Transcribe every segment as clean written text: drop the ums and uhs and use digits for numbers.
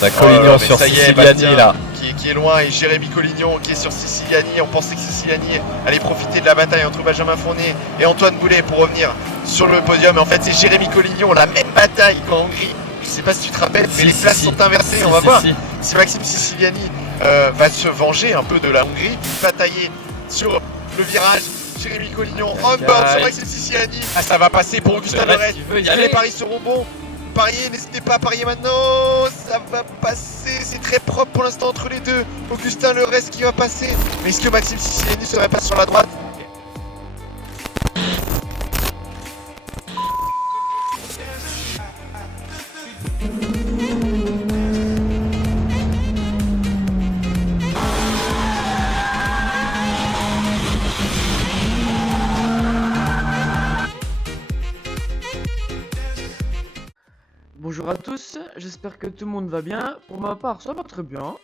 On a Collignon sur ça y est, Siciliani Bastien, là. qui est loin, et Jérémy Collignon qui est sur Siciliani. On pensait que Siciliani allait profiter de la bataille entre Benjamin Fournier et Antoine Boulet pour revenir sur le podium. Et en fait, c'est Jérémy Collignon, la même bataille qu'en Hongrie. Je sais pas si tu te rappelles, mais les places sont inversées. On va voir si Maxime Siciliani va se venger un peu de la Hongrie, batailler sur le virage. Jérémy Collignon on board sur Maxime Siciliani. Ah, ça va passer pour Augustin Leresse. Les paris seront bons. Pariez, n'hésitez pas à parier maintenant, ça va passer, c'est très propre pour l'instant entre les deux. Augustin Leresse qui va passer, mais est-ce que Maxime Siciliani serait pas sur la droite? Bonjour à tous, j'espère que tout le monde va bien. Pour ma part, ça va très bien.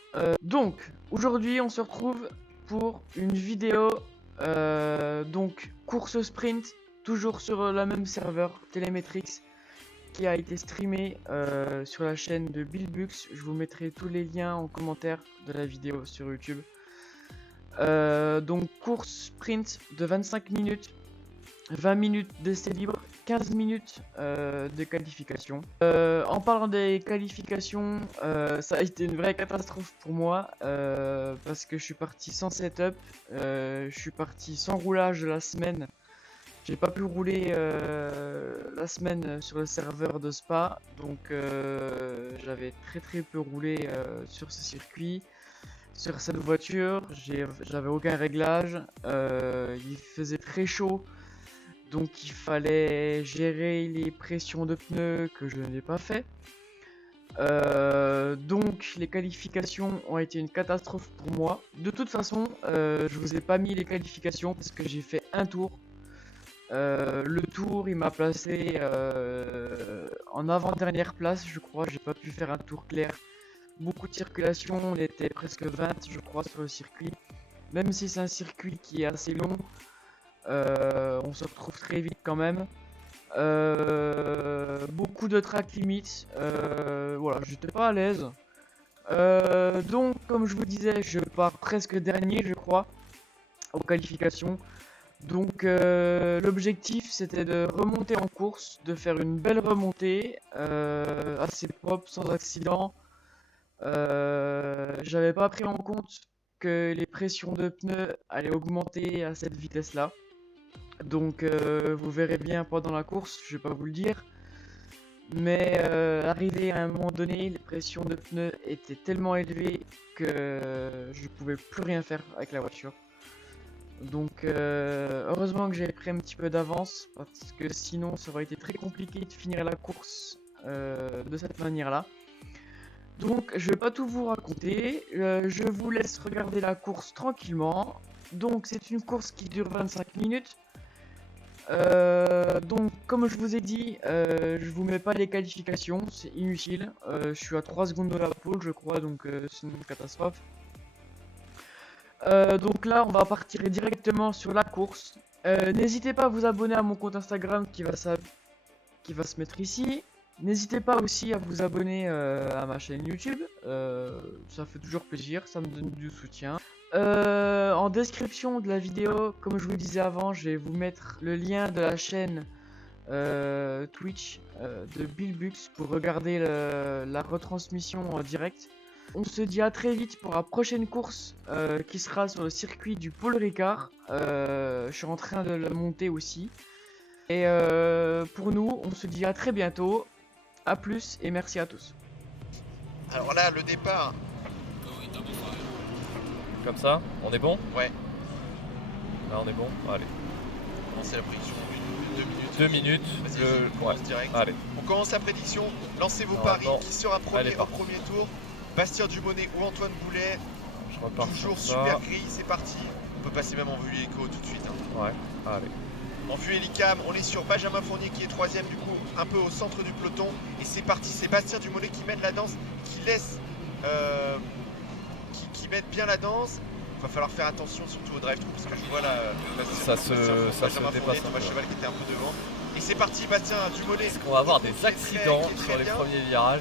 Donc, aujourd'hui, on se retrouve pour une vidéo, donc course sprint, toujours sur le même serveur, Telemetrix, qui a été streamé sur la chaîne de Billbux. Je vous mettrai tous les liens en commentaire de la vidéo sur YouTube. Donc, course sprint de 25 minutes, 20 minutes d'essai libre, 15 minutes de qualification. En parlant des qualifications, ça a été une vraie catastrophe pour moi parce que je suis parti sans setup, je suis parti sans roulage la semaine. J'ai pas pu rouler la semaine sur le serveur de Spa, donc j'avais très peu roulé sur ce circuit. Sur cette voiture, j'avais aucun réglage, il faisait très chaud. Donc il fallait gérer les pressions de pneus que je n'ai pas fait. Donc les qualifications ont été une catastrophe pour moi. De toute façon, je vous ai pas mis les qualifications parce que j'ai fait un tour. Le tour il m'a placé en avant-dernière place, je crois. J'ai pas pu faire un tour clair. Beaucoup de circulation, on était presque 20 je crois sur le circuit. Même si c'est un circuit qui est assez long. On se retrouve très vite quand même. Beaucoup de track limits. Voilà, j'étais pas à l'aise. Donc, comme je vous disais, je pars presque dernier, je crois, aux qualifications. Donc, l'objectif c'était de remonter en course, de faire une belle remontée, assez propre, sans accident. J'avais pas pris en compte que les pressions de pneus allaient augmenter à cette vitesse-là. Donc vous verrez bien pendant la course, je vais pas vous le dire. Mais arrivé à un moment donné, les pressions de pneus étaient tellement élevées que je pouvais plus rien faire avec la voiture. Donc heureusement que j'ai pris un petit peu d'avance, parce que sinon ça aurait été très compliqué de finir la course de cette manière-là. Donc je vais pas tout vous raconter, je vous laisse regarder la course tranquillement. Donc c'est une course qui dure 25 minutes. Donc comme je vous ai dit, je vous mets pas les qualifications, c'est inutile. Je suis à 3 secondes de la pole je crois, donc c'est une catastrophe. Donc là on va partir directement sur la course. N'hésitez pas à vous abonner à mon compte Instagram qui va se mettre ici. N'hésitez pas aussi à vous abonner à ma chaîne YouTube, ça fait toujours plaisir, ça me donne du soutien. En description de la vidéo, comme je vous le disais avant, je vais vous mettre le lien de la chaîne Twitch de Billbux pour regarder la retransmission en direct. On se dit à très vite pour la prochaine course qui sera sur le circuit du Paul Ricard. Je suis en train de le monter aussi. Et pour nous, on se dit à très bientôt. A plus et merci à tous. Alors là, le départ. Comme ça, on est bon? Ouais. Là on est bon, allez. Commencez la prédiction. 2 minutes. Vas-y, on commence direct. Allez. On commence la prédiction. Lancez vos paris. Qui sera premier au premier tour? Bastien Dumonnet ou Antoine Boulet? Je repars toujours sur ça. super gris, c'est parti. On peut passer même en vue hélico tout de suite. Hein. Ouais, allez. En vue hélicam, on est sur Benjamin Fournier qui est 3ème du coup, un peu au centre du peloton. Et c'est parti, c'est Bastien Dumonnet qui mène la danse, qui laisse, qui mène bien la danse. Il va falloir faire attention surtout au drive-thru parce que je vois là, ça se dépasse. Thomas Cheval qui était un peu devant. Et c'est parti, Bastien Dumonnet. Est-ce qu'on va avoir des accidents sur les premiers virages?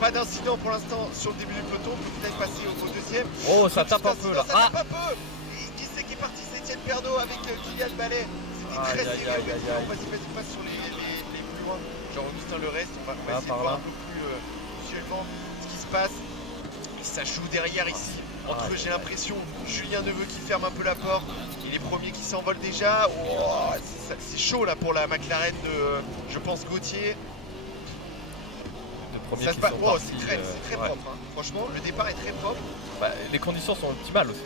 Pas d'incident pour l'instant sur le début du peloton. Faut qu'il aille passer au deuxième. Oh, ça tape un Petit peu là. incident, ça tape un peu. Et qui c'est qui est parti? C'est Etienne Pernod avec Kylian Ballet. C'était Aïe, très aïe, serré. aïe, aïe, aïe. Vas-y, passe sur les plus loin. Genre Augustin le reste. On va Ah, essayer de par voir là. un peu plus visuellement ce qui se passe. Et ça joue derrière ici. Entre eux, j'ai l'impression, Julien Neveu qui ferme un peu la porte. Et les premiers qui s'envolent déjà. Oh, c'est chaud là pour la McLaren de, je pense, Gauthier. Le premier Ça qui se passe. sont Oh, partis, c'est très ouais. propre. Hein. Franchement, le départ est très propre. Bah, les conditions sont optimales aussi.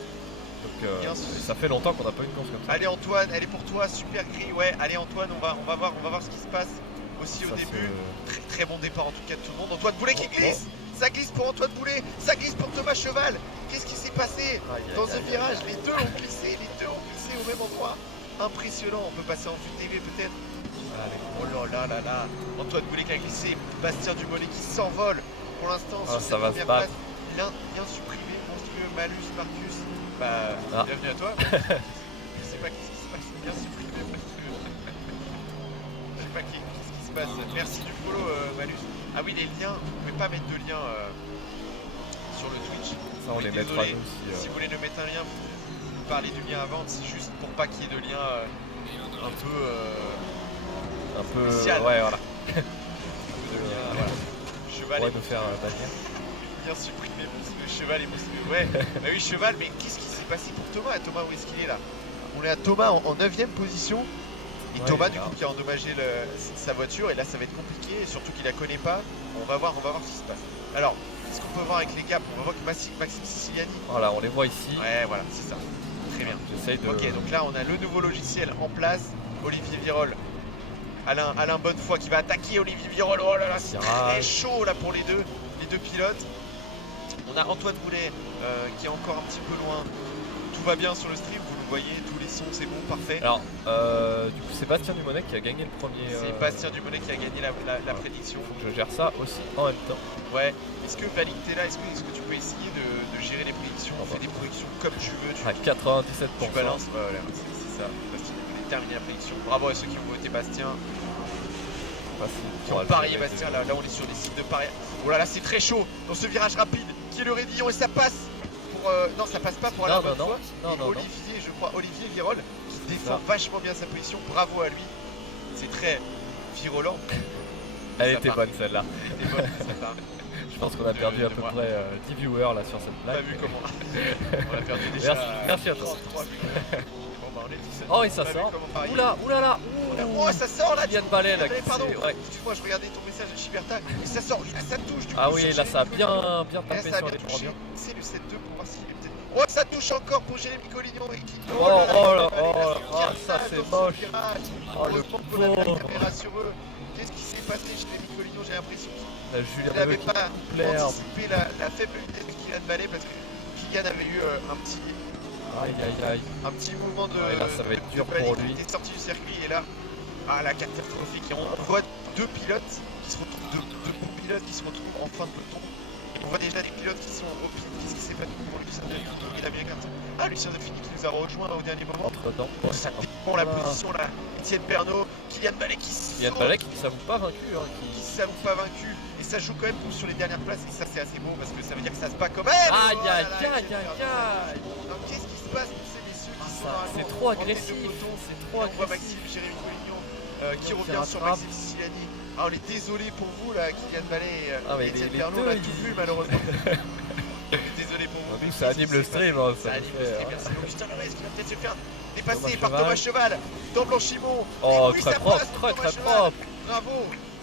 Donc Bien sûr. ça fait longtemps qu'on n'a pas eu une course comme ça. Allez Antoine, elle est pour toi, super gris. Ouais, allez Antoine, on va voir ce qui se passe aussi au Ça, début. c'est- Très très bon départ en tout cas de tout le monde. Antoine Boulet qui Oh, glisse. Ça glisse pour Antoine Boulet, ça glisse pour Thomas Cheval. Qu'est-ce qui s'est passé Aïe, aïe, dans ce aïe, virage? aïe, aïe. Les deux ont glissé au même endroit. Impressionnant, on peut passer en vue TV peut-être. Allez. Oh là là là là. Antoine Boulet qui a glissé, Bastien Dumollet qui s'envole pour l'instant Ah, sur ça cette va se première battre. place. Bien supprimé, monstrueux, Malus, Marcus. Bah, Ah. bienvenue à toi. Je sais pas qu'est-ce qui se passe, bien supprimé, monstrueux. Je sais pas qu'est-ce qui se passe. Merci du follow, Malus. Ah oui, les liens, vous pouvez pas mettre de lien sur le Twitch. Ça, on Oui, les mettra désolé. nous si. Si vous voulez nous mettre un lien, vous parlez du lien avant, c'est juste pour pas qu'il y ait de lien un peu. Un peu. spécial. Ouais, voilà. Voilà. Cheval Pourrait et nous faire bannir. bien supprimé, monstrueux. Cheval et monstrueux. Ouais, bah oui, Cheval, mais qu'est-ce qui s'est passé pour Thomas? Thomas, où est-ce qu'il est là? On est à Thomas en 9ème position. Et Ouais, Thomas, il est du là. coup, qui a endommagé sa voiture. Et là, ça va être compliqué, surtout qu'il la connaît pas. On va voir ce qui se passe. Alors, ce qu'on peut voir avec les gaps, on va voir que Maxime Siciliani. Voilà, on les voit ici. Ouais, voilà, c'est ça. Très bien. J'essaye de. Ok, donc là, on a le nouveau logiciel en place. Olivier Virol. Alain Bonnefoy qui va attaquer Olivier Virol. Oh là là, c'est très Virage. chaud là pour les deux pilotes. On a Antoine Boulet qui est encore un petit peu loin. Tout va bien sur le stream, vous le voyez, tous les sons, c'est bon, parfait. Alors, du coup, c'est Bastien Dumonet qui a gagné le premier. C'est Bastien Dumollet qui a gagné la prédiction. Faut que je gère ça aussi en même temps. Ouais. Est-ce que Valink, t'es là? Est-ce que tu peux essayer de gérer les prédictions? Ah On fait bah. des prédictions comme tu veux. À 97%. Tu balances, ouais, voilà, c'est ça. Bastien Dumollet terminé la prédiction. Bravo à ceux qui ont voté Bastien. Facile. Qui ont parié Bastien, là on est sur des sites de paris. Oh là là, c'est très chaud dans ce virage rapide qui est le Rédillon et ça passe pour non, ça passe pas pour Alain Bonnefoy. Et Olivier, je crois, Olivier Virol qui défend vachement bien sa position. Bravo à lui. C'est très virolant. Elle Ça était part. bonne celle-là. Elle était bonne, ça part. Je pense qu'on a perdu à de peu moi. près 10 viewers là sur cette T'as blague. vu comment on a perdu déjà Merci à toi. 33 viewers. Bon bah on est 17. Oh, et ça On a vu sort. comment parier. Oula, oulala. Oh, ça sort là. Kylian Ballet là. Pardon, Ouais. excuse-moi, je regardais ton message de Chiberta et ça sort, là ça touche du coup. Ah sur oui, là Jérémy ça a Collignon. bien Et là, tapé ça a sur bien les touché. premiers. C'est le 7-2 pour voir s'il est peut-être. Oh, ça touche encore pour Jérémy Collignon et qui. Oh là là, il va aller oh, là, ça, dans c'est ce moche. virage. Oh, le Heureusement qu'on avait la pauvre. caméra sur eux. Qu'est-ce qui s'est passé chez Jérémy Collignon? J'ai l'impression qu'il Julien n'avait Neveu pas plaire. anticipé la faible vitesse de Kylian Ballet parce que Kylian avait eu Aïe aïe aïe. un petit mouvement de. Ouais, là, ça va être de dur panique. pour lui. Il était sorti du circuit et là, la catastrophique. Et on voit deux pilotes qui se retrouvent, deux bons pilotes qui se retrouvent en fin de peloton. On voit déjà des pilotes qui sont au pied. Qu'est-ce qui s'est passé pour Lucien Delphini? Il a bien gardé. Ah, Lucien Delphini qui nous a rejoint au dernier moment. Entre temps. Oh, ça dépend la position là. Etienne Pernod, Kylian Ballet qui Kylian saute, Ballet qui ne s'avoue pas vaincu. Hein, qui qui... s'avoue pas vaincu. Et ça joue quand même sur les dernières places. Et ça, c'est assez bon parce que ça veut dire que ça se bat comme Aïe Oh aïe là aïe là, aïe Etienne aïe Pernod. aïe. Alors, qu'est-ce qui se passe pour ces messieurs qui sont normalement C'est trop en tête de agressif. peloton? C'est Et trop on voit agressif. Maxime Jérémy Collignon qui Qui revient sur rattrape. Maxime Siciliani. Ah, on est désolé pour vous là, Kylian Ballet et Ah, mais Etienne les Pernod, deux, on a ils- tout vu malheureusement. On est désolé pour vous. Nous, ça anime le stream. Hein, Ça ça anime nous le fait, stream, hein. merci. Augustin Lorez qui va peut-être se faire dépasser Thomas par Thomas Cheval dans Blanchimont. Oh, Et oui, très ça propre, passe pour très Thomas très Cheval. propre. Bravo,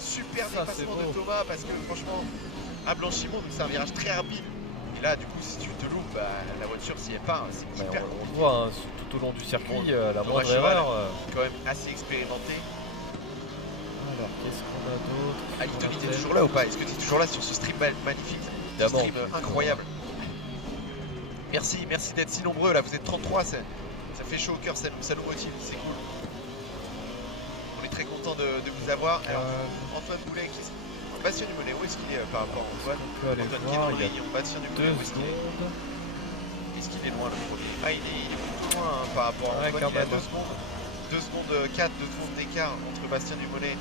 super Ça, c'est dépassement de beau. Thomas parce que franchement, à Blanchimont, donc c'est un virage très rapide. Et là, du coup, si tu te loupes, bah, la voiture s'y est pas, hein, c'est Ouais, hyper on le voit hein, tout au long du circuit, Bon, la Thomas moindre Cheval. erreur. quand même assez expérimenté. Alors, qu'est-ce qu'on a d'autre? Ah, Itomi, t'es toujours là ou pas? Est-ce que t'es toujours là sur ce stream magnifique? Ce Évidemment. stream incroyable. Merci d'être si nombreux là, vous êtes 33, ça fait chaud au cœur, ça nous motive, c'est cool. On est très content de vous avoir. Alors, Antoine Boulet, Bastien Dumollet, où est-ce qu'il est par rapport à Antoine? On peut aller Antoine voir, qui est il y a dans le rayon, Bastien Dumollet, 2 où est-ce qu'il est? secondes. Est-ce qu'il est loin le premier? Ah, il est beaucoup loin hein, par rapport à Ouais, Antoine, quand il est à même. 2 secondes 4, 2 secondes d'écart entre Bastien Dumollet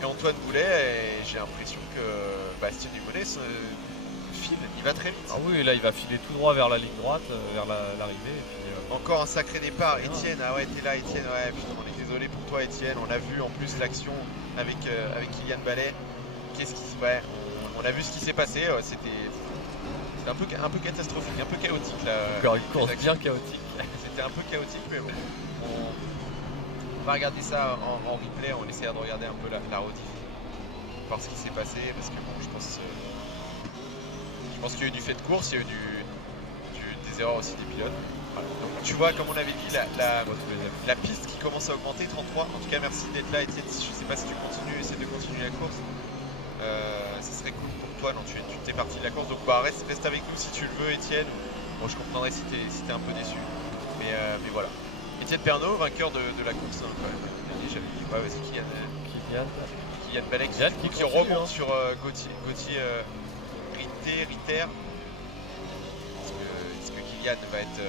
et Antoine Boulet, et j'ai l'impression que Bastien Dubonnet file, il va très vite. Ah oui, là il va filer tout droit vers la ligne droite, vers l'arrivée. Et puis, Encore un sacré départ, Rien. Étienne, ah ouais t'es là Étienne, ouais putain on est désolé pour toi Étienne, on a vu en plus l'action avec Kylian Ballet, qu'est-ce qui se passe, on a vu ce qui s'est passé, c'était un peu catastrophique, un peu chaotique là. encore une course les bien actions. chaotique. C'était un peu chaotique mais bon, on va regarder ça en replay, on essaiera de regarder un peu la rediff, voir ce qui s'est passé, parce que bon je pense qu'il y a eu du fait de course, il y a eu des erreurs aussi des pilotes. Voilà. Donc tu vois comme on avait dit la piste qui commence à augmenter, 33. En tout cas merci d'être là Étienne, je sais pas si tu continues, essaie de continuer la course. Ça serait cool pour toi, non tu t'es parti de la course, donc bah reste avec nous si tu le veux Étienne. Bon je comprendrais si t'es un peu déçu. Mais voilà. Étienne Pernot, vainqueur de la course hein, quand même. Déjà, ouais vas-y Kylian Ballet qui remonte sur Gauthier Ritter. Est-ce que Kylian va être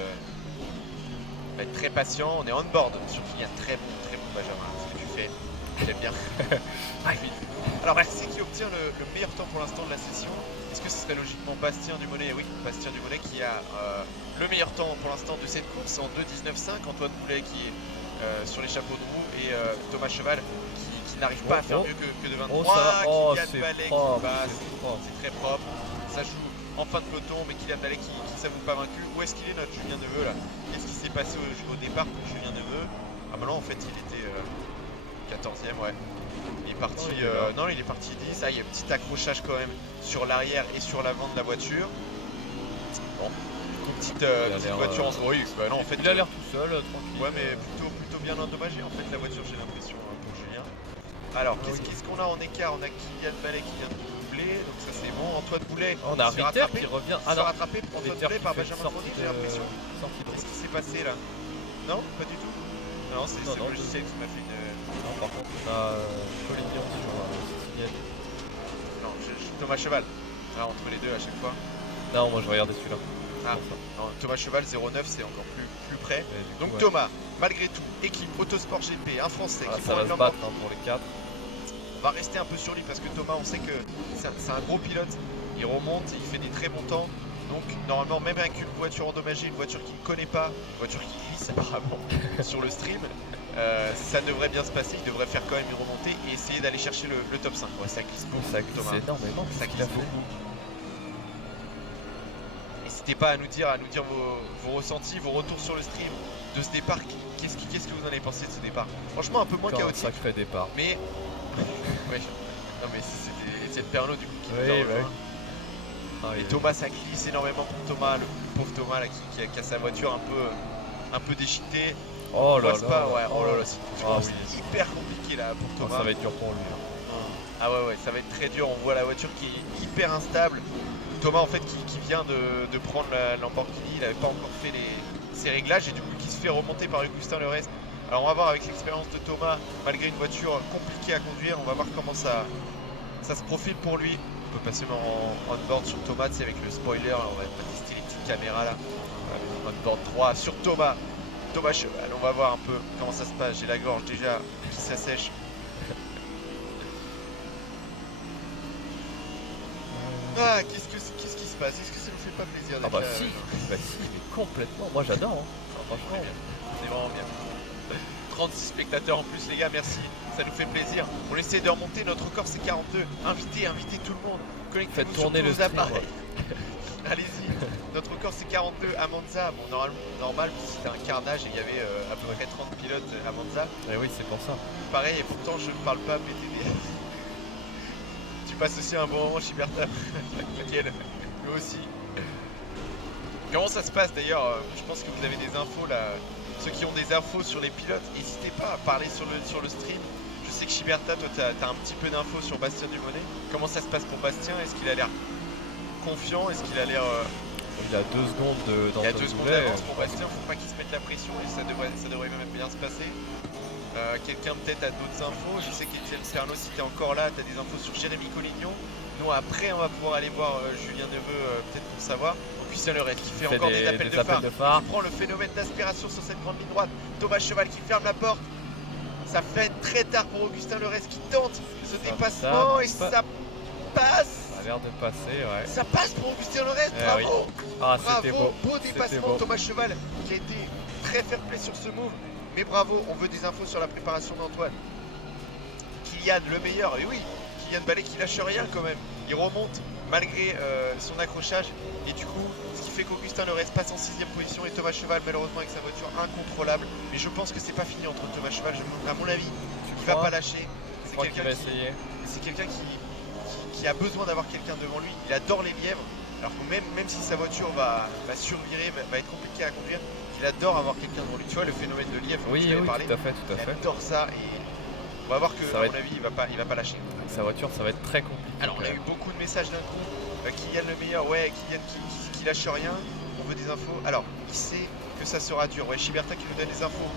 très patient? On est on board sur Kylian, très bon Benjamin, ce que tu fais, j'aime bien. Alors c'est qui obtient le meilleur temps pour l'instant de la session? Est-ce que ce serait logiquement Bastien Dubonnet? Oui, Bastien Dubonnet qui a le meilleur temps pour l'instant de cette course en 2:19.5. Antoine Boulet qui est sur les chapeaux de roue et Thomas Cheval qui n'arrive pas à faire mieux que de 23. Kylian Ballet qui passe, c'est très propre, ça joue en fin de peloton, mais Kylian Ballet qui s'avoue pas vaincu. Où est-ce qu'il est notre Julien Neveu là? Qu'est-ce qui s'est passé au départ pour Julien Neveu? Ah bah non en fait il était 14ème, ouais. Il est parti, non il est parti 10, il y a un petit accrochage quand même sur l'arrière et sur l'avant de la voiture. Bon, petite voiture en oui, bah non en fait il a l'air tout seul, tranquille. Ouais mais plutôt bien endommagé en fait la voiture, j'ai l'impression hein, pour Julien. Alors qu'est-ce qu'on a en écart? On a Kylian Ballet qui vient de doubler, donc ça c'est bon. Antoine Boulet On a Ritter qui revient. se fait rattraper Antoine Boulet par Benjamin Fournier, j'ai l'impression. Sortie de Qu'est-ce qui s'est passé là? Non, pas du tout. Non, c'est le logiciel qui m'a fait une. Non, par contre, on a Collignon sur Sicilienne. Non, Thomas Cheval. Ah, entre les deux à chaque fois. Non, moi je regardais celui-là. Ah, non, Thomas Cheval 09, c'est encore plus près. Du Donc coup, Thomas, malgré tout, équipe Autosport GP, un Français qui ça prend va une se lampe. battre pour les 4. On va rester un peu sur lui parce que Thomas, on sait que c'est un gros pilote. Il remonte, il fait des très bons temps. Donc normalement, même avec une voiture endommagée, une voiture qu'il ne connaît pas, une voiture qui glisse apparemment sur le stream, ça devrait bien se passer. Il devrait faire quand même une remontée et essayer d'aller chercher le top 5. Ouais, ça glisse beaucoup, Ça glisse Thomas. énormément. Ça glisse beaucoup. N'hésitez pas à nous dire vos ressentis, vos retours sur le stream de ce départ. Qu'est-ce que vous en avez pensé de ce départ? Franchement, un peu moins chaotique. Un sacré départ. Mais ouais, non mais c'était Étienne Pernot du coup qui nous a Oui, rejoint. Et oui. Thomas, ça glisse énormément pour Thomas, le pauvre Thomas là, qui a sa voiture un peu déchiquetée. Oh là Passe là. pas, ouais, oh là là, c'est hyper compliqué là pour Oh, Thomas. ça va être dur pour lui. Hein. Ah ouais, ça va être très dur. On voit la voiture qui est hyper instable. Thomas en fait qui vient de prendre la Lamborghini, il n'avait pas encore fait ses réglages et du coup qui se fait remonter par Augustin Lerez. Alors on va voir avec l'expérience de Thomas, malgré une voiture compliquée à conduire, on va voir comment ça se profile pour lui. On peut passer en on-board sur Thomas, c'est avec le spoiler, on va tester les petites caméras là. On-board 3 sur Thomas Cheval, on va voir un peu comment ça se passe. J'ai la gorge déjà qui s'assèche. Ah, qu'est-ce qui se passe? Est-ce que ça vous fait pas plaisir Ah d'être bah là, si, non mais complètement. Moi j'adore. Hein. Franchement. C'est vraiment bien. 36 spectateurs en plus les gars, merci, ça nous fait plaisir. On essaie de remonter, notre record c'est 42. Invitez tout le monde. Connectez-vous Faites sur tourner tous le vos stream, appareils. Allez-y. Notre record c'est 42 à Monza. Bon normal c'était un carnage et il y avait à peu près 30 pilotes à Monza. Et oui, c'est pour ça. Pareil et pourtant je ne parle pas PTD. Tu passes aussi un bon moment Chiberta. Nickel. Lui aussi. Comment ça se passe d'ailleurs? Je pense que vous avez des infos là. Ceux qui ont des infos sur les pilotes, n'hésitez pas à parler sur le stream. Je sais que Chiberta, toi t'as un petit peu d'infos sur Bastien Dubonnet. Comment ça se passe pour Bastien? Est-ce qu'il a l'air confiant? Est-ce qu'il a l'air... Il y a 2 secondes Il y a 2 secondes d'avance pour Bastien, faut pas qu'il se mette la pression et ça devrait même bien se passer. Quelqu'un peut-être a d'autres infos? Je sais qu'Étienne Pernot, si t'es encore là, t'as des infos sur Jérémy Collignon. Nous après on va pouvoir aller voir Julien Neveu peut-être pour savoir. Augustin Lerez qui fait encore des appels de phare. Qui prend le phénomène d'aspiration sur cette grande ligne droite. Thomas Cheval qui ferme la porte. Ça fait très tard pour Augustin Lerès qui tente ce Ça dépassement et passe. ça passe. Ça a l'air de passer, ouais. Ça passe pour Augustin Lerès, Eh bravo. Ah, c'était Bravo, beau. beau C'était dépassement beau. de Thomas Cheval qui a été très fair play sur ce move. Mais bravo, on veut des infos sur la préparation d'Antoine. Kylian, le meilleur, et oui, Kylian Ballet qui lâche rien quand même. Il remonte malgré son accrochage. Et du coup, ce qui fait qu'Augustin Lerès passe en 6ème position et Thomas Cheval malheureusement avec sa voiture incontrôlable. Mais je pense que c'est pas fini entre Thomas Cheval, à mon avis, il va crois pas lâcher. Je C'est crois qu'il va quelqu'un qui, essayer. c'est quelqu'un qui a besoin d'avoir quelqu'un devant lui. Il adore les lièvres. Alors que même si sa voiture va survirer, va être compliquée à conduire, il adore avoir quelqu'un devant lui. Tu vois le phénomène de lièvre dont Oui, tu avais oui, parlé. tout à fait, tout à Il fait. adore ça et on va voir que Ça à va mon avis il va pas lâcher. Avec sa voiture, ça va être très compliqué. Alors on quand a eu même. beaucoup de messages d'un coup. Kylian le meilleur, ouais, Kylian qui lâche rien. On veut des infos. Alors il sait que ça sera dur. Ouais, Chiberta qui nous donne des infos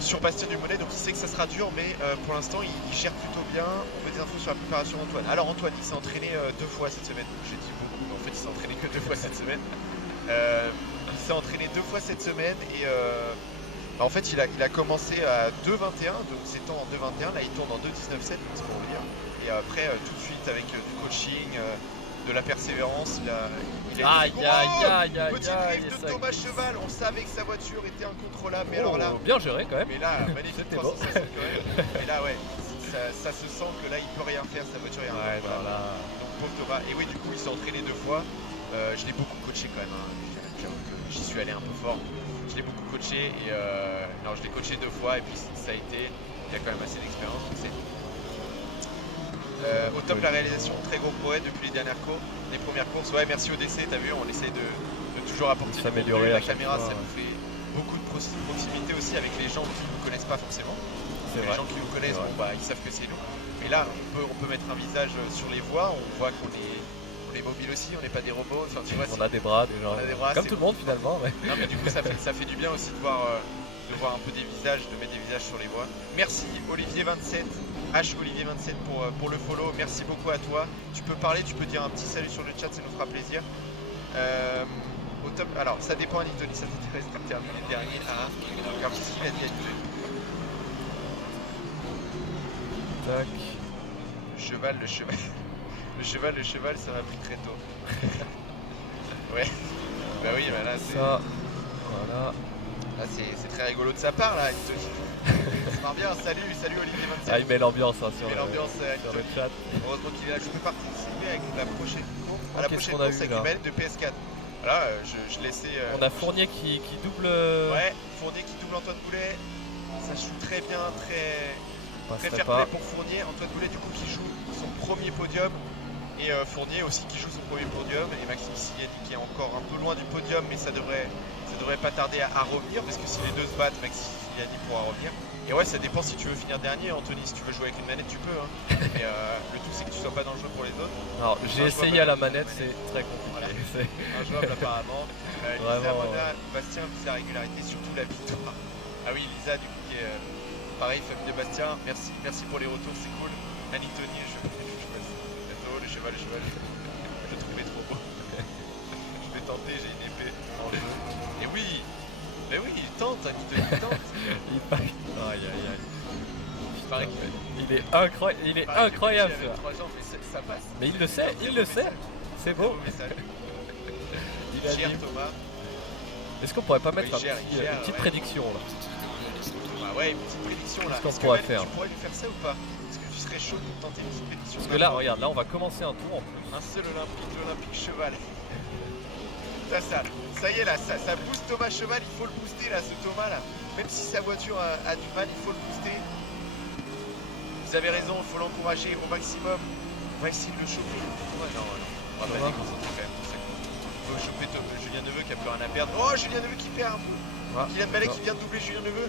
sur Bastien Dumoulin, donc il sait que ça sera dur, mais pour l'instant il gère plutôt bien. On veut des infos sur la préparation d'Antoine. Alors Antoine, il s'est entraîné 2 fois cette semaine. J'ai dit beaucoup, mais en fait il s'est entraîné que 2 fois cette semaine. Il s'est entraîné 2 fois cette semaine et en fait il a commencé à 2,21, donc c'est temps en 2,21, là il tourne en 2,19,7, c'est pour vous dire. Et après tout de suite avec du coaching, de la persévérance, il a Aïe, aïe, aïe, aïe, petite aïe, drift ça- de Thomas Cheval, on savait que sa voiture était incontrôlable, mais alors là, Oh, bien géré quand même. mais là, magnifique C'était beau. 360 quand même. Mais là, ouais, ça se sent que là, il peut rien faire, sa voiture est Ouais, incontrôlable. voilà. Donc pauvre Thomas. Et oui, du coup, il s'est entraîné 2 fois. Je l'ai beaucoup coaché quand même. Hein. J'avoue que j'y suis allé un peu fort. Je l'ai beaucoup coaché et non, je l'ai coaché 2 fois et puis ça a été. Il a quand même assez d'expérience. Donc c'est au top la réalisation, très gros progrès depuis les dernières courses, les premières courses. Ouais, merci au DC, t'as vu, on essaie de toujours apporter du S'améliorer contenu. à La chaque caméra, fois, ça ouais. nous fait beaucoup de proximité aussi avec les gens qui ne nous connaissent pas forcément. C'est Les vrai. gens qui nous connaissent, C'est bon, bah, ils savent que c'est nous. Mais là, on peut mettre un visage sur les voies, on voit qu'on est mobile aussi, on n'est pas des robots. Enfin, tu vois, On a des bras, des gens. on a des bras, Comme c'est tout le monde finalement. Ouais. non mais du coup ça fait du bien aussi de voir un peu des visages, de mettre des visages sur les voies. Merci Olivier27, H Olivier27 pour le follow, merci beaucoup à toi. Tu peux parler, tu peux dire un petit salut sur le chat, ça nous fera plaisir. Au top, alors ça dépend Anthony, ça t'intéresse de terminer dernier à 1. Alors qu'est-ce qu'il a dit Anthony? Tac. Le cheval ça m'a pris très tôt. Ouais, bah oui, bah là c'est... Ça. Voilà. Là, c'est très rigolo de sa part là, Anthony. Ça marche bien, salut Olivier27. Ah, il met l'ambiance hein, Il met l'ambiance sur le Anthony. chat. Heureusement qu'il est là, je peux participer avec la prochaine course. À la Qu'est-ce prochaine qu'on a course eu, avec là une manette de PS4. Voilà, je laissais. On a Fournier qui double. Ouais, Fournier qui double Antoine Boulet. Ça joue très bien, très Passerait fair pas. play pour Fournier. Antoine Boulet du coup qui joue son premier podium. Et Fournier aussi qui joue son premier podium. Et Maxime Siliani qui est encore un peu loin du podium, mais ça devrait pas tarder à revenir. Parce que si les deux se battent, Maxime Siliani pourra revenir. Et ouais, ça dépend si tu veux finir dernier, Anthony. Si tu veux jouer avec une manette, tu peux. Hein. Mais le tout, c'est que tu sois pas dangereux pour les autres. Alors, j'ai essayé à la manette, c'est très Voilà. compliqué. C'est- Injouable apparemment. Lisa, Vraiment, Mona, Bastien vise la régularité, surtout la victoire. Ah oui, Lisa, du coup, qui est pareil, famille de Bastien. Merci pour les retours, c'est cool. Annie Tony, le cheval. Je le trouvais trop beau. Je vais tenter, j'ai une épée en jeu. Et oui, mais oui, il tente, Annie Tony, il tente. Il paraît. Aïe aïe aïe. Il paraît qu'il Il est incroyable, il est incroyable avec ça. 3 jambes, mais ça passe. Mais il le sait, il le sait. C'est Très beau. message. Il a Cher dit- Thomas. Est-ce qu'on pourrait pas mettre Oui, gère, une petite ouais. prédiction là? Bah ouais, une petite prédiction là. Qu'est-ce qu'on Est-ce que pourrait Manu, faire tu pourrais nous faire ça ou pas? Est-ce que tu serais chaud pour tenter une petite prédiction? Parce que là, regarde, là on va commencer un tour en plus. Un seul olympique, l'Olympique Cheval. Ça y est là, ça booste Thomas Cheval, il faut le booster là, ce Thomas là. Même si sa voiture a du mal, il faut le booster. Vous avez raison, il faut l'encourager au maximum. On va essayer de le choper. Ouais, non, on va pas va. déconcentrer quand même. Il faut choper Julien Neveu qui a plus rien à perdre. Oh, Julien Neveu qui perd un peu. Ah, Kylian Ballet non. qui vient de doubler Julien Neveu.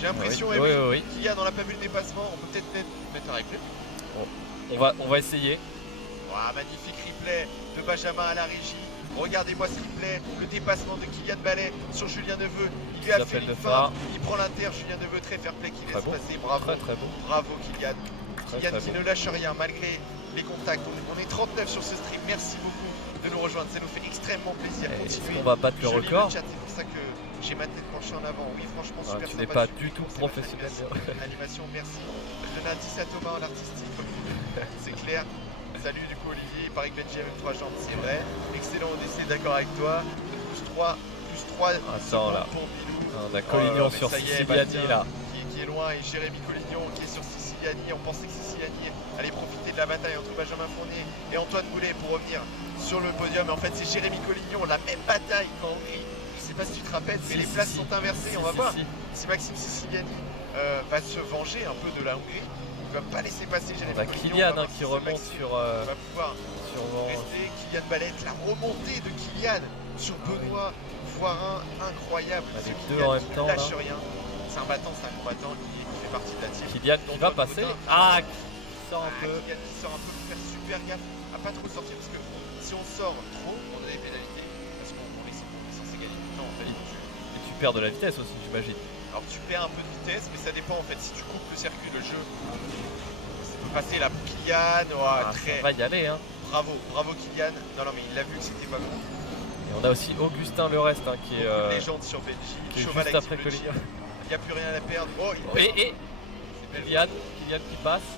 J'ai Ah l'impression, oui, eh oui, oui. Kylian, on n'a pas vu le dépassement. On peut peut-être mettre un replay. On va essayer. Ouah, magnifique replay de Benjamin à la régie. Regardez-moi ce replay, le dépassement de Kylian Ballet sur Julien Neveu. Il lui a fait Appel une de fin, phare. il prend l'inter, Julien Neveu, très fair play qui Très laisse beau. passer. Bravo, Très très beau. bravo Kylian. Très, Kylian très qui beau. ne lâche rien malgré les contacts. On est 39 sur ce stream, merci beaucoup de nous rejoindre, ça nous fait extrêmement plaisir. Est-ce Continuez. qu'on va battre le Je lis record? chat, c'est pour ça que j'ai ma tête penchée en avant. Oui, franchement, Ah, super tu n'es sympa. pas Je suis du tout content, c'est votre professionnel. animation, merci. Je donne un 10 à Thomas en artistique. C'est clair. Salut du coup Olivier, il paraît que Benji a même 3 jambes, c'est vrai. Excellent Odyssée, d'accord avec toi. Plus 3 Attends, là. pour Bilou. On a Collignon mais sur ça y est, Siciliani Bastien, là. qui est loin, et Jérémy Collignon qui est sur Siciliani. On pensait que Siciliani allait profiter de la bataille entre Benjamin Fournier et Antoine Boulet pour revenir sur le podium. Mais en fait, c'est Jérémy Collignon, la même bataille qu'en Hongrie. Je sais pas si tu te rappelles, mais les places sont inversées. On va voir si Maxime Siciliani va se venger un peu de la Hongrie. Il va pas laisser passer Jérémy On a Collignon. Kylian On va voir qui si remonte Maxime sur va pouvoir sûrement. rester. Kylian Ballet, la remontée de Kylian sur Benoît Voirin, incroyable. On a les Ce deux Kylian en même qui temps, ne lâche là. rien. C'est un battant, c'est un combattant qui fait partie de la team. Kylian qui va passer. Ah, qui sort un peu. Kylian qui sort un peu, faut faire super gaffe à pas trop sortir parce que si on sort trop, on a des pénalités parce qu'on est censé gagner tout le temps en fait. Et tu perds de la vitesse aussi, j'imagine. Alors tu perds un peu de vitesse, mais ça dépend en fait. Si tu coupes le circuit, le jeu, ça peut passer là pour Kylian. Oh, Ah, très ça va y aller, hein. bravo Kylian. Non, mais il l'a vu que c'était pas bon. Et on a aussi Augustin Le Reste qui est, Une légende sur Belgique. qui est Cheval juste active après le Collignon. Jeep. Il n'y a plus rien à perdre. Oh, Et belle Kylian qui passe.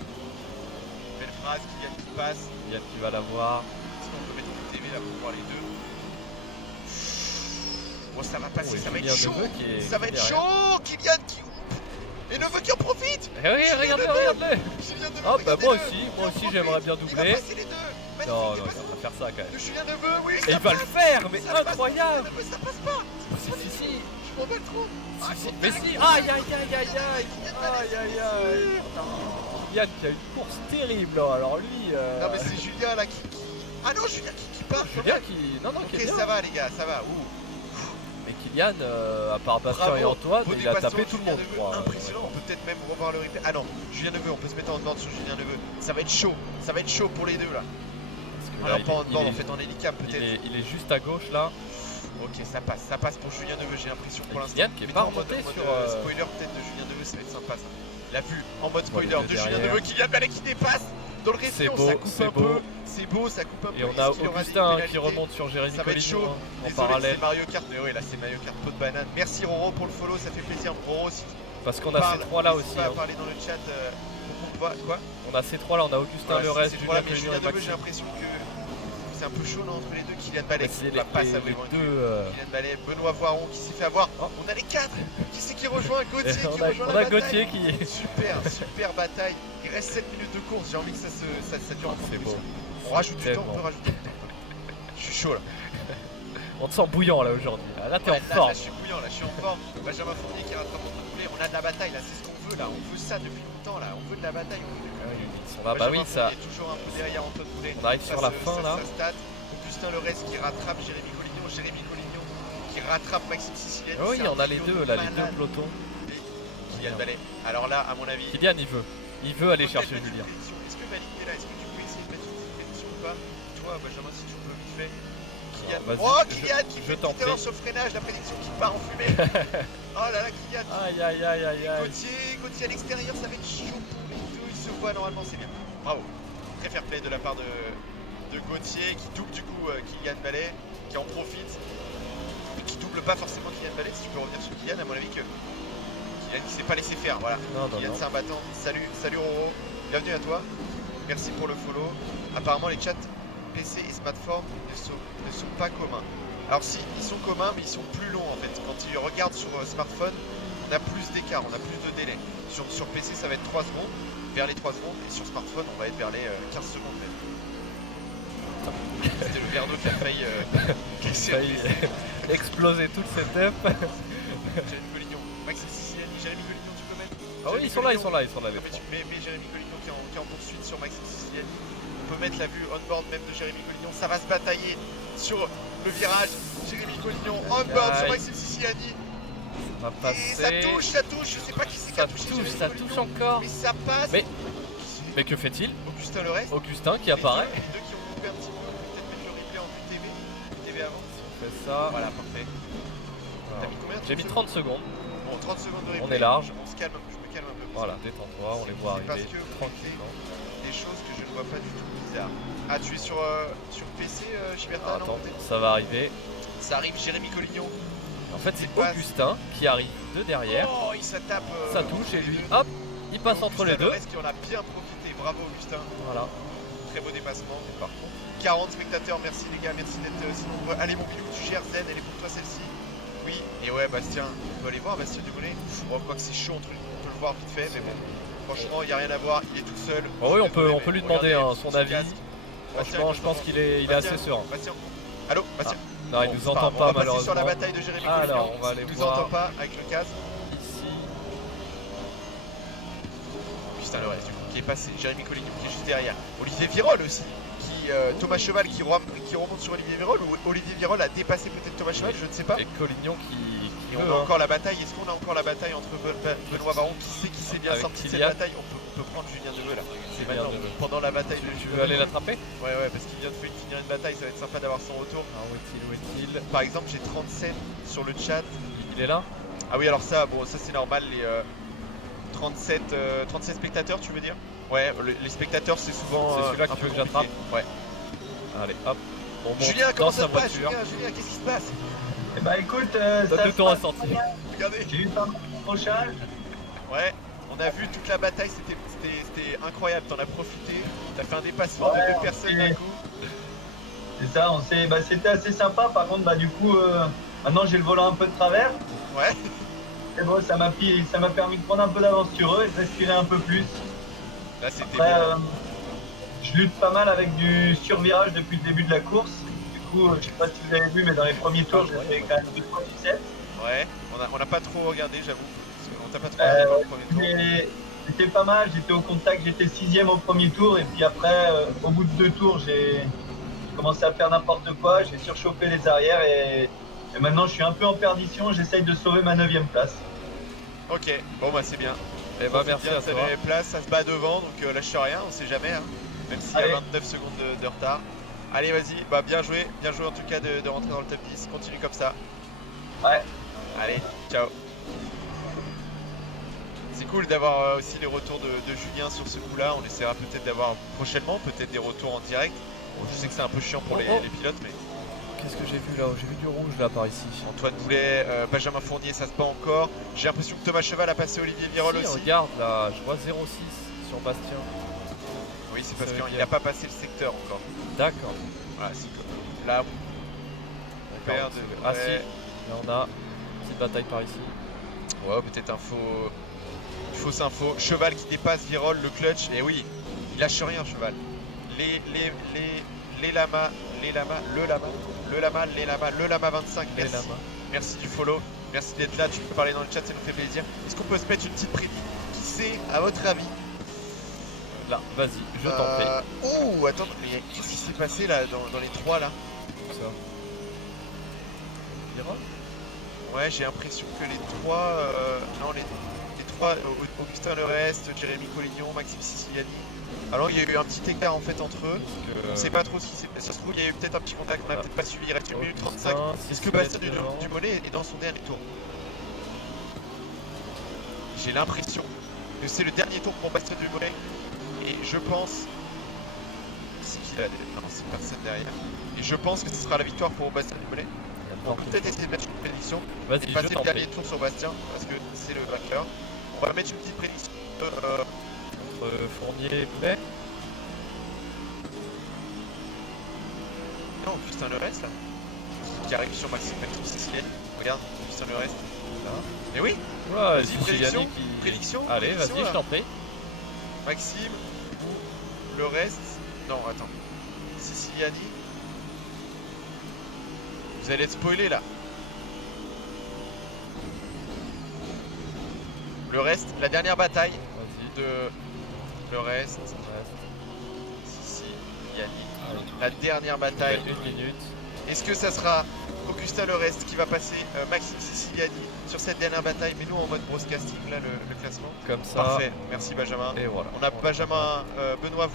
belle phrase, Kylian qui passe. Kylian qui va la voir. Sinon on peut mettre une TV là pour voir les deux. Oh, ça va passer, Oh, et ça va être Julien chaud. Neveu qui est Ça va être derrière. chaud. Kylian qui et Neveu qui en profite. Eh oui, regarde-le. Julien Neveu, Ah bah regardez-le. moi aussi Il en profite. j'aimerais bien Il va doubler. passer les deux. Magnifique, Non, il non, passe il va pas faire ça quand même. de Julien Neveu, oui. Et ça il va le passe. faire, mais Ça passe. incroyable. Julien Neveu, ça passe pas. Si. Je m'emballe trop. Ah, Si. c'est Mais dingue. si. Aïe. Kylian qui a une course terrible. Alors lui. Non mais c'est Julien là qui... Ah non, Julien qui part. Julien qui. Non, qui Ok, est bien. ça va les gars, ça va. Ouh. Mais Kylian, à part Bastien Bravo. et Antoine, Beau il a dépassement tapé de tout le Julien monde, je Neveu. crois. Impressionnant, on peut peut-être même revoir le replay. Ah non, Julien Neveu, on peut se mettre en ordre sur Julien Neveu. Ça va être chaud pour les deux là. Parce que là, Alors pas en ordre, en fait en hélicam il peut-être. est juste à gauche là. Ok, ça passe pour Julien Neveu, j'ai l'impression pour l'instant. Kylian qui est Mais pas non, en mode remonté sur. spoiler peut-être de Julien Neveu, ça va être sympa ça. La vue en mode On spoiler voit les de deux Julien derrière. Neveu, Kylian Ballet qui dépasse dans le C'est récit, beau, ça coupe c'est un beau. peu. C'est beau, ça coupe un peu. Et on Est-ce a qu'il aura des Augustin qui pénalités remonte sur Jérémy Ça va être chaud. Collignon en Désolé, parallèle. c'est Mario Kart, mais oui, là c'est Mario Kart, pot de banane. Merci Roro pour le follow, ça fait plaisir. Roro, si Parce qu'on a ces trois là aussi. On va hein. parler dans le chat pour qu'on voit quoi. On a ces trois là, on a Augustin Voilà, Le Reste, c'est Julien voilà, mais Collignon Julien et Neveu, j'ai Maxime. l'impression que c'est un peu chaud là entre les deux. Kylian Ballet C'est qui va pas s'avouer les vaincu. deux. Kylian Ballet, Benoît Voiron qui s'est fait avoir. Oh. On a les 4. Qui c'est qui rejoint Gauthier qui On rejoint a la bataille. Gauthier qui. Super bataille. Il reste 7 minutes de course. J'ai envie que ça dure encore C'est plus. beau. On rajoute du temps, Tellement. on peut rajouter du temps. Je suis chaud là. On te sent bouillant là aujourd'hui. Là t'es Ouais, en là, forme. je suis bouillant, là je suis en forme. Benjamin Fournier qui rattrape Antoine Boulet. On a de la bataille là, c'est ce qu'on veut là. On veut ça depuis longtemps là. On veut de la bataille. On veut du Ils sont là, bah oui, Benjamin ça. Fournier est toujours un peu derrière Antoine Boulet. On arrive sur la fin, là. Ça stat. Augustin Le Reste qui rattrape Jérémy Collignon. Jérémy Collignon qui rattrape Maxime Siciliani. Ah oui, C'est un on a les trio deux de là, les deux malades. pelotons. Kylian Ballet. Alors là, à mon avis. Kylian il veut aller chercher Peut-être Julien. mettre une prédiction. Est-ce que Malik est là? Est-ce que tu peux essayer de mettre une prédiction ou pas? Toi, Benjamin, si tu peux vite fait. Kylian. Alors, vas-y, Oh, Kylian qui je fait une t'en petite erreur prie. sur le freinage, la prédiction qui part en fumée. Oh là là, Kylian. Aïe. Gauthier à l'extérieur, ça va être chaud pour les deux. Il se voit normalement, c'est bien. Bravo. Très fair play de la part de Gauthier qui double du coup Kylian Ballet, qui en profite. Et qui double pas forcément Kylian Ballet. Si tu peux revenir sur Kylian, à mon avis que Kylian qui s'est pas laissé faire. Voilà. Non. Kylian c'est un battant. Salut Roro. Bienvenue à toi. Merci pour le follow. Apparemment les chats PC et smartphone ne sont pas communs. Alors si, ils sont communs mais ils sont plus longs en fait. Quand ils regardent sur smartphone, on a plus d'écart, on a plus de délai. Sur PC ça va être 3 secondes, vers les 3 secondes, et sur smartphone on va être vers les 15 secondes même. C'était le verre d'eau qui a failli casser le PC. Exploser tout le setup. Jérémy Collignon, Maxime Siciliani, Jérémy Collignon tu peux mettre. Ah oui, ils sont là les trois. Mais Jérémy Collignon qui est en poursuite sur Maxime Siciliani. On peut mettre la vue on-board même de Jérémy Collignon. Ça va se batailler sur le virage. Jérémy Collignon on-board sur Maxime Siciliani. Ça va passer. Et ça touche. Je sais pas qui c'est qui a touché Jérémy Ça Collignon, touche encore. mais ça passe. Mais que fait-il? Augustin Le Reste. Augustin qui apparaît. Les deux qui ont coupé un petit peu. On peut peut-être mettre le replay en vue TV. TV avant. On fait ça. Voilà, parfait. T'as mis combien? J'ai mis 30 secondes. Bon, 30 secondes de replay. On est large. On se calme, je me calme un peu. Voilà, détends-toi, on les voit C'est parce arriver que vous tranquillement. des des choses que je ne vois pas du tout bizarres. Ah, tu es sur PC, Giberta, non Attends, peut-être? ça va arriver. Ça arrive, Jérémy Collignon. En fait, c'est passe. Augustin qui arrive de derrière. Oh, il se tape. Ça touche et les lui, deux. hop, il passe entre les Augustin deux. Lorest qui en a bien profité. Bravo, Augustin. Voilà. Très beau dépassement. Par contre, 40 spectateurs, merci les gars, merci d'être si nombreux. Allez, mon bilou, tu gères Zen, elle est pour toi celle-ci. Oui, et ouais, Bastien, on peut aller voir Bastien Dumoulin. Bon, quoi que c'est chaud, on peut le voir vite fait, mais bon, franchement, il n'y a rien à voir, il est tout seul. Oh oui, Je suis désolé, on peut lui mais demander regardez, son petit avis. casque. Franchement, je pense qu'il est Bastien, assez serein. Bastien, allô, Bastien. Non, il Bon, nous c'est entend grave, pas on va passer sur la malheureusement. bataille de Jérémy Alors, Collignon. on va aller Il nous voir. entend pas avec le casque. Ici. Putain, le reste, du coup, qui est passé. Jérémy Collignon qui est juste derrière. Olivier Virol aussi. Thomas Cheval qui remonte sur Olivier Virol, ou Olivier Virol a dépassé peut-être Thomas Cheval, je ne sais pas. Et Collignon qui Et on a encore la bataille. Est-ce qu'on a encore la bataille entre Benoît Baron qui s'est bien Avec sorti de cette Kylian. bataille? On peut prendre Julien Neveu là. C'est Julien maintenant, Neveu. pendant la bataille de Tu Julien veux aller Neveu. l'attraper? Ouais, parce qu'il vient de finir une bataille, ça va être sympa d'avoir son retour. Ah, où est-il? Par exemple, j'ai 37 sur le chat. Il est là? Ah oui, alors ça, bon, ça c'est normal, les 37 spectateurs, tu veux dire? Ouais, les spectateurs, c'est souvent. C'est celui-là un qui peu veut que j'attrape? compliqué. Ouais. Allez, hop. On monte Julien, dans comment ça sa se passe? voiture. Julien, qu'est-ce qui se passe? Eh bah écoute, Donne ça le se ton passe ressenti. très bien. Regardez. J'ai eu pas mal d'accrochages. Ouais, on a vu toute la bataille, c'était incroyable, t'en as profité, t'as fait un dépassement de Ouais, deux on personnes s'est- d'un coup. C'est ça, c'était assez sympa. Par contre, bah du coup, maintenant j'ai le volant un peu de travers. Ouais, Et bon, ça m'a permis de prendre un peu d'avance sur eux et de respirer un peu plus. là c'était Après, bon. je lutte pas mal avec du survirage depuis le début de la course. Du coup, je sais pas si vous avez vu, mais dans les premiers tours, j'ai fait quand même 2,17. Ouais, on n'a pas trop regardé, j'avoue. On t'a pas trop regardé dans le premier tour. Mais c'était pas mal, j'étais au contact, j'étais 6ème au premier tour. Et puis après, au bout de 2 tours, j'ai commencé à faire n'importe quoi. J'ai surchauffé les arrières et maintenant je suis un peu en perdition. J'essaye de sauver ma 9ème place. Ok, bon bah c'est bien. Eh bah, merci à ça toi. place, ça se bat devant, donc lâche rien, on sait jamais, hein. Même s'il y a Allez. 29 secondes de retard. Allez, vas-y, bah bien joué en tout cas de rentrer dans le top 10, continue comme ça. Ouais. Allez, ciao. C'est cool d'avoir aussi les retours de Julien sur ce coup-là. On essaiera peut-être d'avoir prochainement peut-être des retours en direct. Bon, je sais que c'est un peu chiant pour les pilotes, mais Qu'est-ce que j'ai vu là? J'ai vu du rouge là par ici. Antoine Boulet, Benjamin Fournier, ça se bat encore. J'ai l'impression que Thomas Cheval a passé Olivier Virol Si, aussi. regarde là, je vois 0,6 sur Bastien. Oui, c'est parce Ça veut qu'il dire- n'a pas passé le secteur encore. D'accord. Voilà, c'est comme là. D'accord, Père de- Ah si, ouais. là on a une petite bataille par ici. Ouais, peut-être une fausse info. Cheval qui dépasse Virol, le clutch. Et oui, il lâche rien, Cheval. Les lamas, le lama 25. Les Merci. lamas. Merci du follow. Merci d'être là. Tu peux parler dans le chat, ça nous fait plaisir. Est-ce qu'on peut se mettre une petite prédiction? Qui c'est, à votre avis? Là, vas-y, je t'en prie. Oh, attends, mais qu'est-ce qui s'est passé là dans les trois là? Tout ça. Virol? Ouais, j'ai l'impression que les trois. Non, les trois, Augustin Lorest, Jérémy Collignon, Maxime Siciliani. Alors il y a eu un petit écart en fait entre eux. On sait pas trop ce qui s'est passé. Ça se trouve, il y a eu peut-être un petit contact, on a peut-être pas suivi. Il reste 1 minute 35. Est-ce que Bastien Dumoulin est dans son dernier tour? J'ai l'impression que c'est le dernier tour pour Bastien Dumoulin. Et je pense. C'est qui là? Non, c'est personne derrière. Et je pense que ce sera la victoire pour Bastien Dumoulin. On peut peut-être essayer de mettre une prédiction. Vas-y, Et je passer t'en le dernier prie. tour sur Bastien parce que c'est le vainqueur. On va mettre une petite prédiction. Entre Fournier et Boulet. Non, Augustin Lorest là. Qui arrive sur Maxime Siciliani. Regarde, Augustin Lorest. Là. Mais oui, Oula, Vas-y, Siciliani prédiction, qui... prédiction, Allez, prédiction, vas-y, là. je t'en prie. Maxime ou Lorest. Non, attends. Siciliani. Vous allez être spoilé là. Le reste, la dernière bataille Vas-y. de le reste. Reste. Siciliani. Allez. La dernière bataille. Ouais, 1 minute. Est-ce que ça sera Augustin Lorest qui va passer Maxime Siciliani sur cette dernière bataille, mais nous en mode broadcasting là le classement. Comme ça. Parfait, merci Benjamin. Et voilà. On a Benjamin, Benoît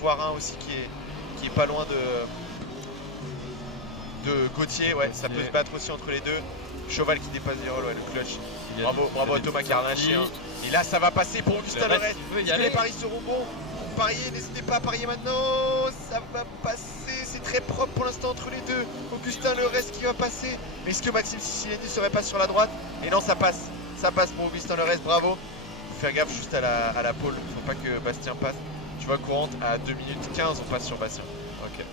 Voirin aussi qui est pas loin de Gauthier, ouais, ça peut se battre aussi entre les deux. Cheval qui dépasse Virol, ouais, le clutch. Bravo à Thomas Carnache. Et là ça va passer pour Augustin Le reste, Lorest. il veut y Est-ce que aller. les paris seront bons? parier, n'hésitez pas à parier maintenant. Ça va passer, c'est très propre pour l'instant entre les deux. Augustin Le Rest qui va passer. Mais est-ce que Maxime Siciliani ne serait pas sur la droite? Et non, ça passe. Ça passe pour Augustin Le Rest, bravo. Faut faire gaffe juste à la pole. Faut pas que Bastien passe. Tu vois, courante à 2 minutes 15, on passe sur Bastien. Ok.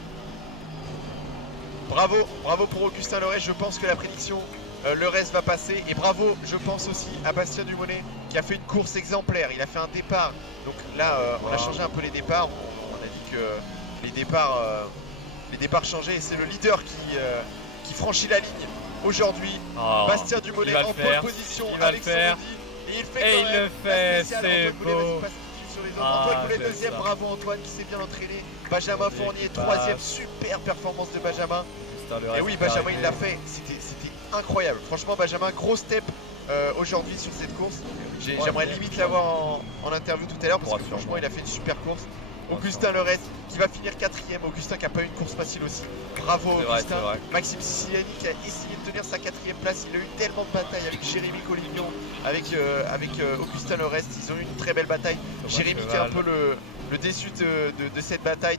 Bravo, bravo pour Augustin Le Rest. Je pense que la prédiction, Le Rest va passer. Et bravo, je pense aussi à Bastien Dumoulin qui a fait une course exemplaire. Il a fait un départ. Donc là, on a changé un peu les départs. On a dit que les départs changeaient. Et c'est le leader qui franchit la ligne aujourd'hui. Oh, Bastien Dumoulin en pole position avec son Audi. Et il fait Et quand il même le fait, la spéciale. c'est Antoine Boulet, beau. vas-y, passe sur les autres. Ah, Antoine Boulet j'aime deuxième, ça. bravo Antoine qui s'est bien entraîné. Benjamin Joli Fournier passe. troisième, super performance de Benjamin. Augustin Le Et Rest oui, est Benjamin il arrivé. l'a fait, c'était incroyable. Franchement, Benjamin, gros step aujourd'hui sur cette course. J'aimerais limite l'avoir en interview tout à l'heure parce que franchement, il a fait une super course. Augustin Le Rest qui va finir quatrième. Augustin qui a pas eu une course facile aussi. Bravo C'est vrai, Augustin. c'est vrai. Maxime Siciliani qui a essayé de tenir sa quatrième place. Il a eu tellement de batailles avec Jérémy Collignon, avec Augustin Le Rest. Ils ont eu une très belle bataille. Thomas Jérémy qui est un Cheval. peu le déçu de cette bataille.